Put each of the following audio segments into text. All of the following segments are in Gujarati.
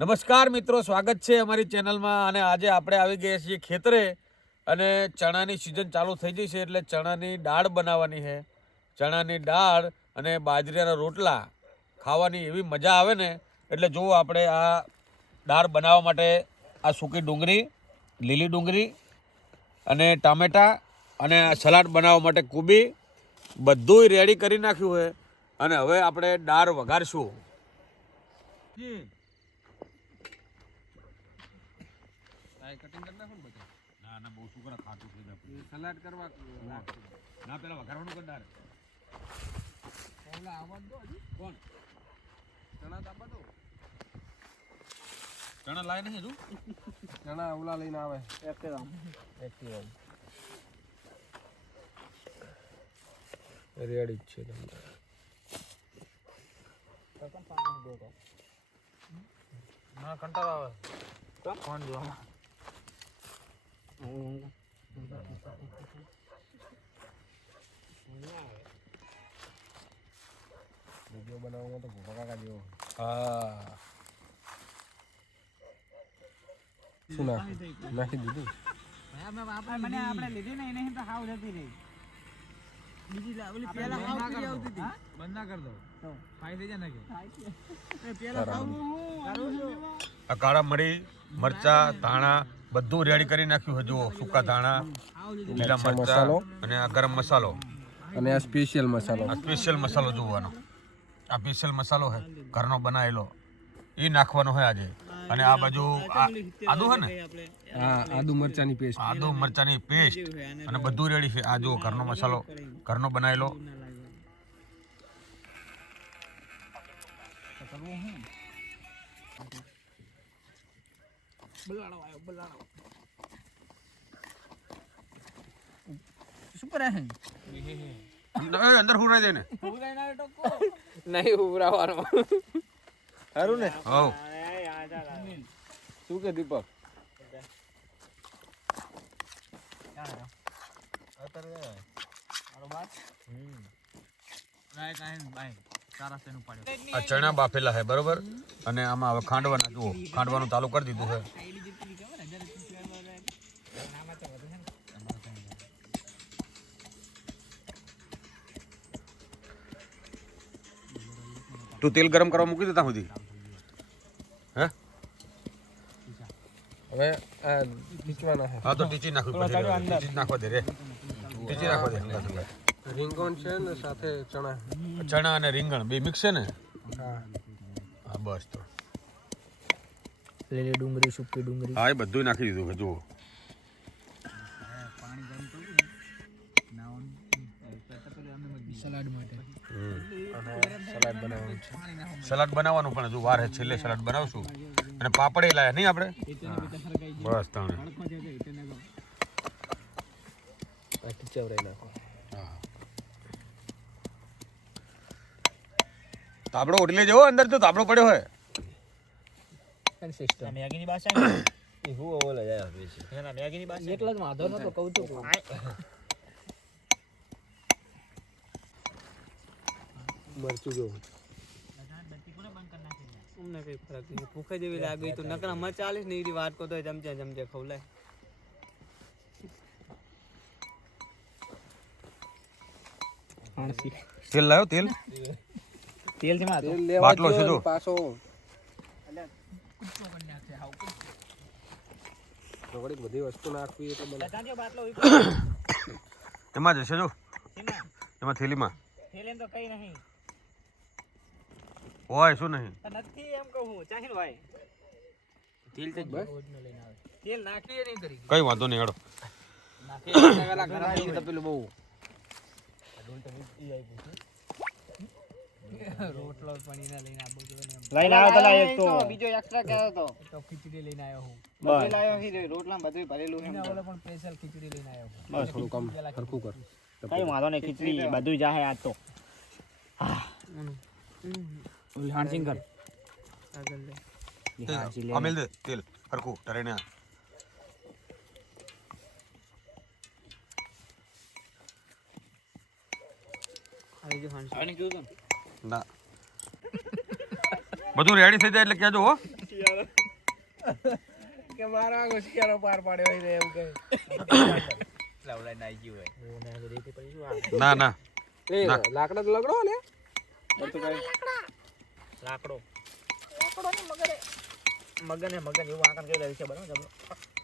નમસ્કાર મિત્રો, સ્વાગત છે અમારી ચેનલમાં. અને આજે આપણે આવી ગયા છીએ ખેતરે અને ચણાની સિઝન ચાલુ થઈ ગઈ છે એટલે ચણાની દાળ બનાવવાની છે. ચણાની દાળ અને બાજરાના રોટલા ખાવાની એવી મજા આવે ને. એટલે જુઓ, આપણે આ દાળ બનાવવા માટે આ સૂકી ડુંગળી, લીલી ડુંગળી અને ટામેટાં અને સલાડ બનાવવા માટે કોબી બધુંય રેડી કરી નાખ્યું છે. અને હવે આપણે દાળ વઘારશું. કટિંગ કરી નાખો ને બધા. ના બહુ શું કરે, ખાટું થઈ જાય. સલાડ કરવા ના પેલા વઘારવાનું કરનાર. ઓલા આવવા દો હજી. કોણ? ચણા દાબા દો. ચણા લાય નહીં હજુ. ચણા ઓલા લઈને આવે. એક્ટિવા રેડી જ છે તમારે. ના કંટાળો આવે. કોણ જોવા વિડીયો બનાવવામાં તો ભૂખા કાકા જેવો. હા, શું નાખી દીધું? આપણે લીધી ને એને તો હાવ જતી રહી. બીજી ઓલી પેલા હાવ આવતી હતી. બંધ ના કર દો, ખાઈ થઈ જાય ને કે પેલા આ કાળા મરી, મરચા, ધાણા બધું રેડી કરી નાખ્યું. હજુ સૂકા ધાણા, લીલા મરચા અને આ ગરમ મસાલો અને આ સ્પેશિયલ મસાલો. આ સ્પેશિયલ મસાલો જોવાનો. આ સ્પેશિયલ મસાલો છે, ઘરનો બનાવેલો, એ નાખવાનો હોય આજે. અને આ બાજુ આદુ છે ને, આદુ મરચાની પેસ્ટ, આદુ મરચાની પેસ્ટ અને બધું રેડી છે. આ જો ઘરનો મસાલો, ઘરનો બનાવેલો. અંદર હુરાઈ દે ને. નહીં ઉભરાવાનો. સારું ને? હા. શું કે દીપક? આ ચણા બાફેલા છે બરોબર. અને આમાં હવે ખાંડવાના જુઓ, ખાંડવાનું ચાલુ કરી દીધું છે. તું તેલ ગરમ કરવા મૂકી દેતા સુધી. હે હવે આ ટીચવાના છે. હા તો ટીચી નાખવી પડે. ટીચી નાખવા દે રે, ટીચી નાખવા દે. રીંગણ છે ને સાથે ચણા. ચણા અને રીંગણ બે મિક્સ છે ને. હા હા બસ. તો લીલી ડુંગળી, સૂકી ડુંગળી, હા એ બધું નાખી દીધું છે જુઓ. સલાડ માટે સલાડ બનાવવાનું છે. સલાડ બનાવવાનું પણ હજુ વાર છે. છેલ્લે સલાડ બનાવશું. અને પાપડે લાયા નહીં આપણે. બસ તાણે ટીચવરાઈ નાખો. તાબડો ઓટલે જવો અંદર. તો તાબડો પડ્યો હોય. સિસ્ટમ મેગીની ભાષા એ હું ઓલા જાય આવે છે. એના મેગીની ભાષા એટલા જ વાંધો નતો કહું તો. મરચું જો અમને કઈ ફરક નહીં. ભૂખે જેવી લાગી તો નકરા મરચા આલીશ ને એની વાત કરતો ચમચે ચમચે ખવલાય. તેલ લાવ્યો. તેલ તેલ છે માં બાટલો છે જો. પાછો થોડીક બધી વસ્તુ નાખવી એટલે મને એમાં જશે જો. એમાં થેલીમાં થેલેન તો કઈ નહીં હોય. શું નહીં નથી એમ કહું ચાહીન ભાઈ. તેલ તો બસ લઈને આવે. તેલ નાખીએ નહીં કરી કઈ વાંધો નહીં. હેડો નાખીએ પેલા ગરમ થઈ તો પેલું બહુ રોટલો પનીર લઈને આવો જો ને લઈને આવ્યો તો એક તો બીજો એક્સ્ટ્રા કહેતો તો ખીચડી લઈને આવ્યો હું. બધું લાવ્યો હી રોટલા બધું ભરેલું છે. ઓલો પણ સ્પેશિયલ ખીચડી લઈને આવ્યો. બસ થોડું કામ સરખું કર. કઈ વાંધો નહીં. ખીચડી બધું જાહે આજ તો. હાંસિંગ કર આગળ લે. અમેલ દે તેલ હરખું તરેને. આવી જો હાંસિંગ આને કીધું ના બધું રેડી થઈ જાય એટલે કહેજો હો. કે મારા ઘોષિયારો પાર પાડ્યો હોય એમ કહે લાવલા નાઈ ગયો હોય ના ના લાકડા તો લગડો ને લાકડો મગન એવું આકર કરી રહ્યું છે બરાબર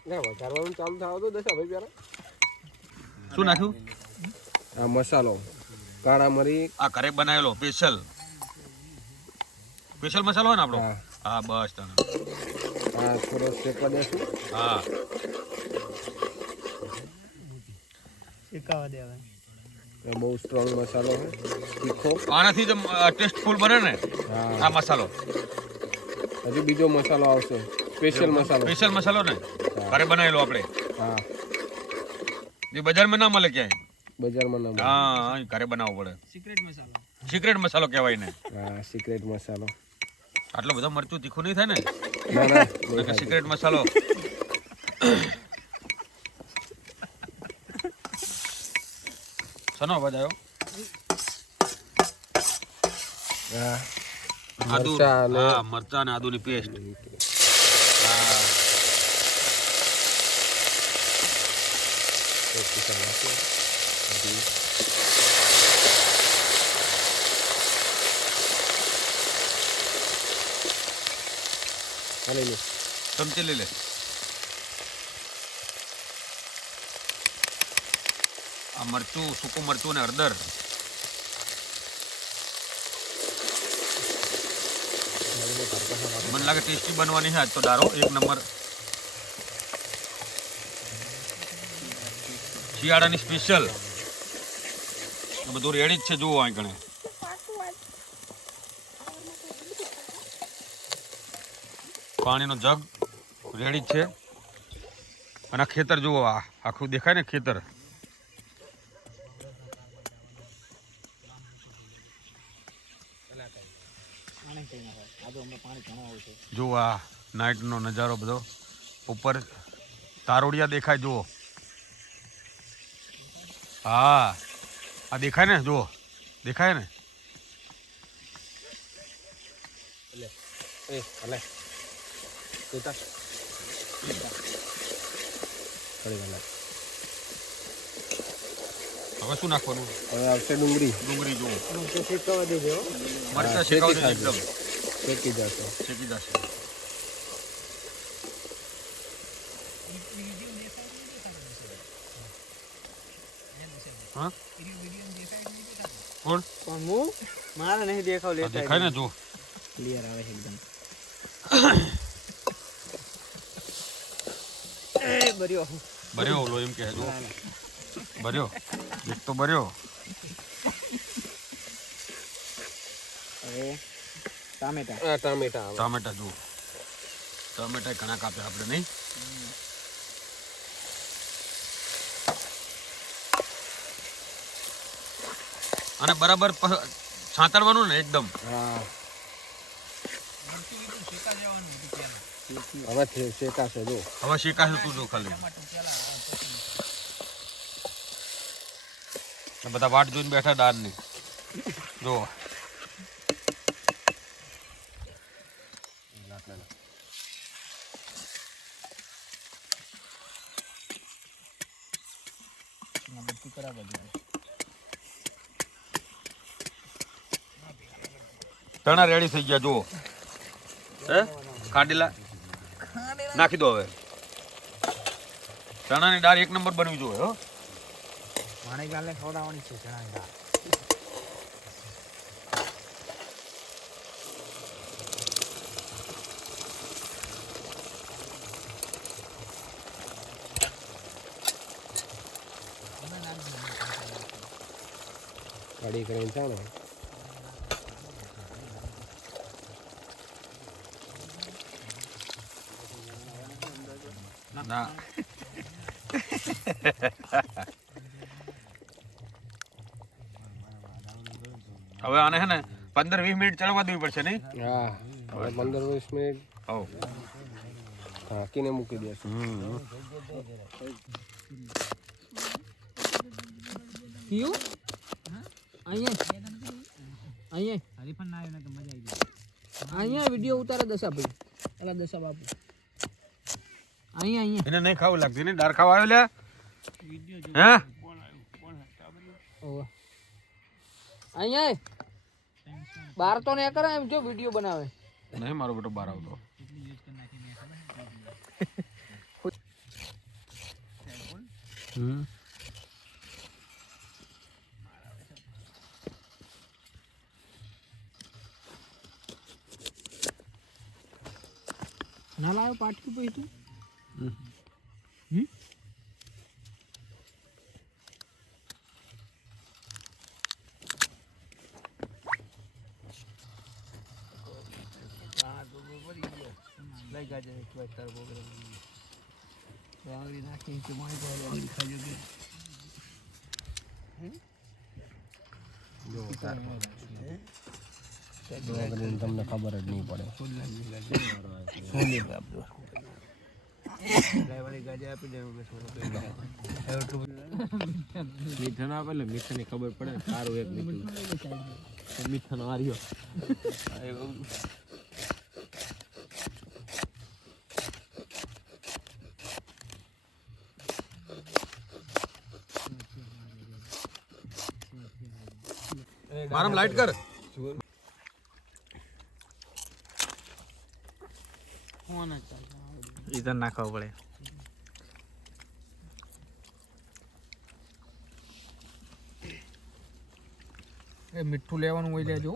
ના વધારવાનું ચાલુ થાવ તો દશા ભાઈ પેલા શું નાખ્યું આ મસાલો કાળા મરી આ ઘરે બનાવેલો સ્પેશિયલ મસાલો હોય ને આપણો હા બસ તને આ થોડો શેકવા દેશું હા શેકાવા દેવા એ બહુ સ્ટ્રોંગ મસાલો છે તીખો આનાથી જ ટેસ્ટફુલ બને ને આ મસાલો હજી બીજો મસાલો આવશે સ્પેશિયલ મસાલો ને ઘરે બનાવેલો આપણે હા એ બજારમાં ના મળે ક્યાંય બજારમાં ના હા ઘરે બનાવવો પડે સિક્રેટ મસાલો કહેવાય ને હા સિક્રેટ મસાલો આટલો બધો મરચું તીખું નહીં થાય ને ના સિક્રેટ મસાલો સનો અવાજ આવ્યો આદુ હા મરચા અને આદુની પેસ્ટ ચમચી લઈ લે આ મરચું સૂકું મરચું ને હળદર મને લાગે ટેસ્ટી બનવાની છે આજ તો દારો એક નંબર શિયાળાની સ્પેશિયલ બધું રેડી જ છે જુઓ અહીં ગણે પાણીનો જગ રેડી જ છે અને ખેતર જુઓ આ આખું દેખાય ને ખેતર જુઓ આ નાઇટનો નજારો બધો ઉપર તારોડિયા દેખાય જુઓ હા આ દેખાય ને જુઓ દેખાય ને હવે શું નાખવાનું હવે આવશે ડુંગળી જુઓ શેકાવા દેજો મરચા શેકાવા દેજો એકદમ શેકી જશે हाँ कौन હું મારે નહીં દેખાવ લેતા દેખાય ને જો ક્લિયર આવે છે એકદમ બર્યો ઓલો એમ કહે જો બર્યો એક તો બર્યો હવે ટામેટા જો ટામેટા ઘણા કાપ્યા આપણે નહીં અને બરાબર છાંતડવાનું ને એકદમ હવે શેકાશે જો હવે શેકાશે તું જો ખાલી બધા વાટ જોઈને બેઠા દાળની જો ચણા રેડી થઈ ગયા જુઓ હે ખાંડેલા નાખી દો હવે ચણાની દાળ એક નંબર બનવી જોઈએ હો માણે ગાલે ખવડાવવાની છે ચણાની દાળ કડી કરીને છે ને ના હવે આને હે ને 15-20 મિનિટ ચડવા દેવી પડશે નહીં હા હવે 15-20 મિનિટ હો ઢાંકીને મૂકી દેશું કયું અહીંયા હરીફન ના આવ્યો ને તો મજા આવી ગઈ અહીંયા વિડિયો ઉતારે દશા ભાઈ એલા દશા બાપુ અહીંયા એને નહીં ખાવું લાગતું નહીં દાળ ખાવા આવ્યો લે હે ઓવા અહીંયા બાર તો ને કરે એમ જો વિડિયો બનાવે નહીં મારો બેટો બહાર આવતો ના લાવ્યો પાટકી પછી તું તમને ખબર જ નહીં પડે મીઠા ના આપે એટલે મીઠા ની ખબર પડે સારું એક મીઠા નો આર્યો મારામ લાઈટ કર ઈધર નાખવા પડે એ મીઠું લેવાનું હોય લેજો